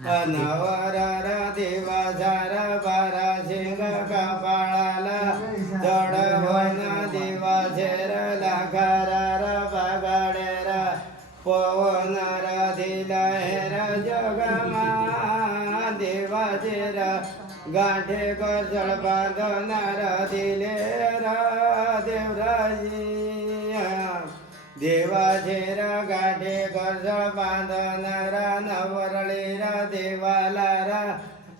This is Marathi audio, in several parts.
नवरार दिवसार बारा शिंग कपाळाला चढवण दिवसेर लाखारार बागाडेर पवनार दिलाहेर जगमा देवाचेर गाठे कसळ बांधनार दिलेर देवराजी देवाचेर गाठे कसळ बांधनार नवरळीर देवालार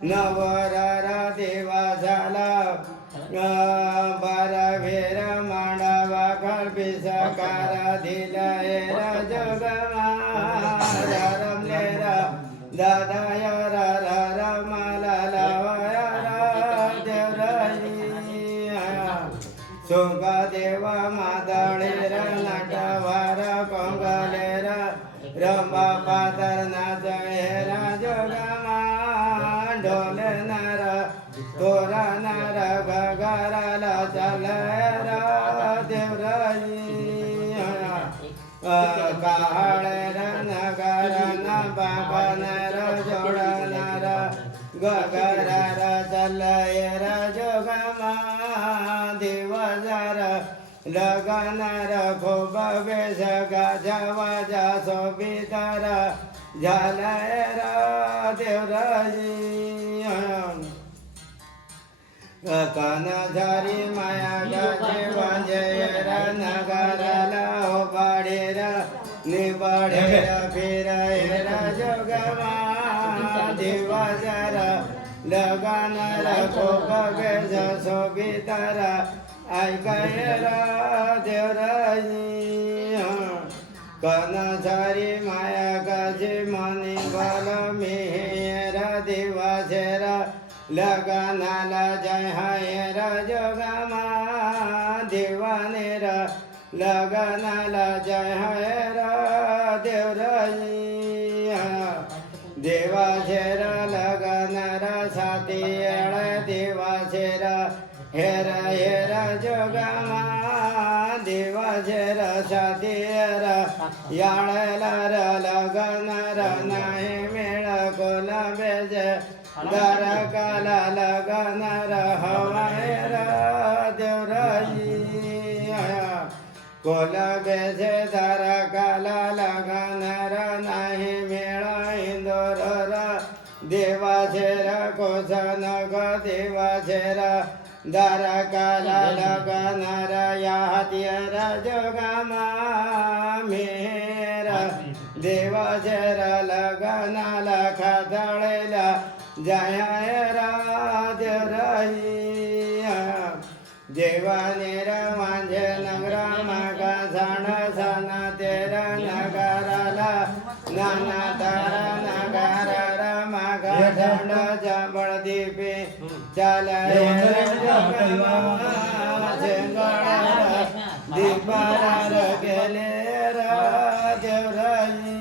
नवरार देवा झाला बारावेर मांडावा कल्पिसकार दिलाहेर जगमा रमलेर दादायर रमाला लावायर देवराजी सोंगा देवा मादळेर नटवार कोंगलेर रंबा पातर नाचहेर जगमा ढोलनार तोरणारा गगाराला चालर देवराजी काळर नगरन बाबनर जोडनार गगरार चालयर जोगमा दिवजार लगनार खूप बेस गाजावाजा सोबितर झालयर देवराजी कानझारी माया गाजे वांजेर नगराला ओबाडेर निबाडेर फिरहेर जोगमा दिवजार लगनार खूप बेस सोबितर ऐकायर देवराजी कानझारी माया गाजे मनी बल मिहेर दिवसेर लगनाला जय हायर जोगमा देवानेर लगनाला जय हायर देवराजी देवाचेर लगनार सातीयळ देवाचेर हेर हेर जोगमा देवाचेर सातीयर याळलार लगनार नाही मेळ कोलबेज दरकाला लगनार हवायर देवराजी कोलबेजे दरकाला लगनार नाही मेळ इंदोरर देवाचेर कोसनग देवाचेर दरकाला लगनार या हातीयर जोगमा मेर देवाचेर लगनाला खादळेला जयायर देवराजी देवानेर माझे नगरा मागा झाड साना तेरा नगराला नाना तारा नगरार मागा झाड जांभळ दीपे चालायर दीपारार गेलेर देवराजी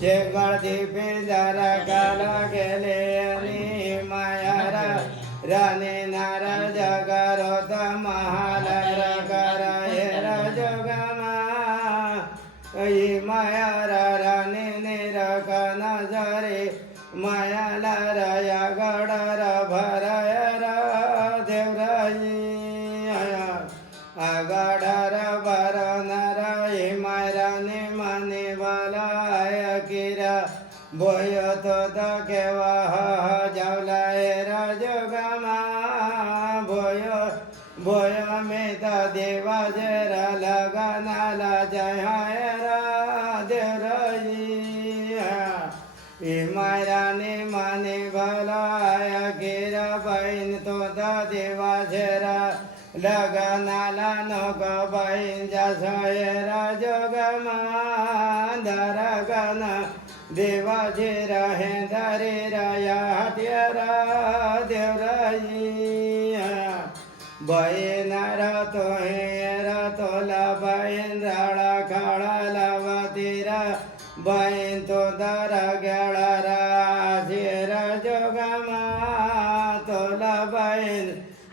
शेंगळ दीपे जरा काला गेले आणि मायारा राणे नार जगारोत महालार करायर जोगमा ई मायारा राणे निरकन जरे मायालार या गडर भरायर देवराजी आगडर भरनार ई मायराने माने बालाय किरा बोयतो त केवा जावलायर जोगमा बोय मेत देवाचेर लगनाला जय हायर देवराजी मायराने माने भलाय किरा बहीण तो देवाचेर लगनाला नको बहीण जासयर जोगमा दरगन देवाचेर हे धरेर या हातीयर देवराजी बहीणार तो हेर तोला बहीण राळा खाळा लावतीर बहीण तो दर गेळारा शेर जोगमा तोला बहीण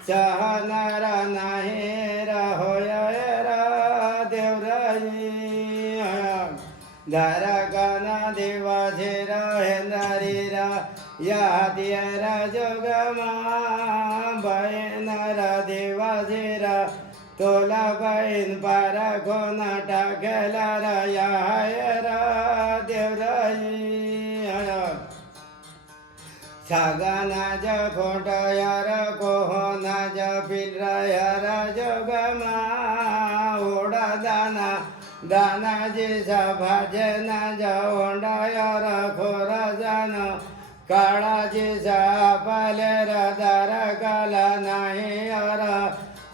सहनार नाही होयर देवराजी धरकन देवाचे शिर हेंदरी र यादियर जोगमा बहिनर देवाजीर तोला बहीण पारखोन टाकेला र यायर देवराई सगनाज खोटयर कोहनाज पिलयर जोगमा उडादाना दानाजी सभाजनाज ओंडायर खोरजन काळाजी सापालेर दर कला नाही यर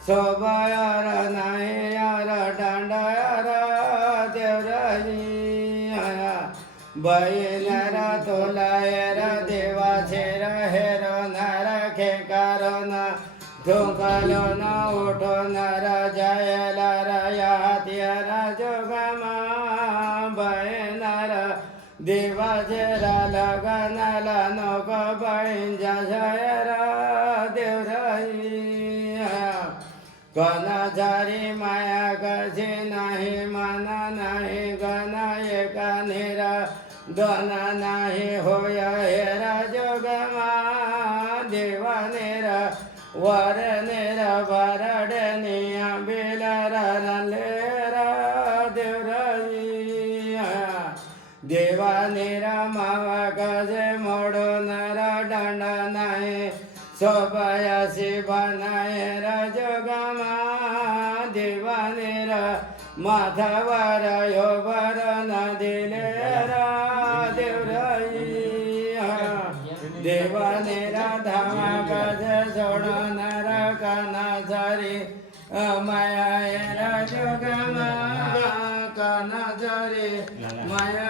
शोभयर नाही यर डांडयर देवराई बहिणर तोलायर देवाचेर हेर नर खेकारोन ठोकलोन उठोनर जयलर यातिर जोगमा बहिणर देवाचेर लगनल नोक बहीण जयर देवराई कनझरी माया कशी नाही मन नाही गण एक निर दोन नाही होय हेर जोगमा देवा निर वर निर बरडनिया बिलर रलेर देवराई देवा निर मावा कजे मोडून दंड नाही शोभयासी बनायर जोगमा देवानेर माथावर योबर नदिलेर देवराई देवानेर धामा गज सोडनर कनझरी मायायर जोगमा कनझरी माया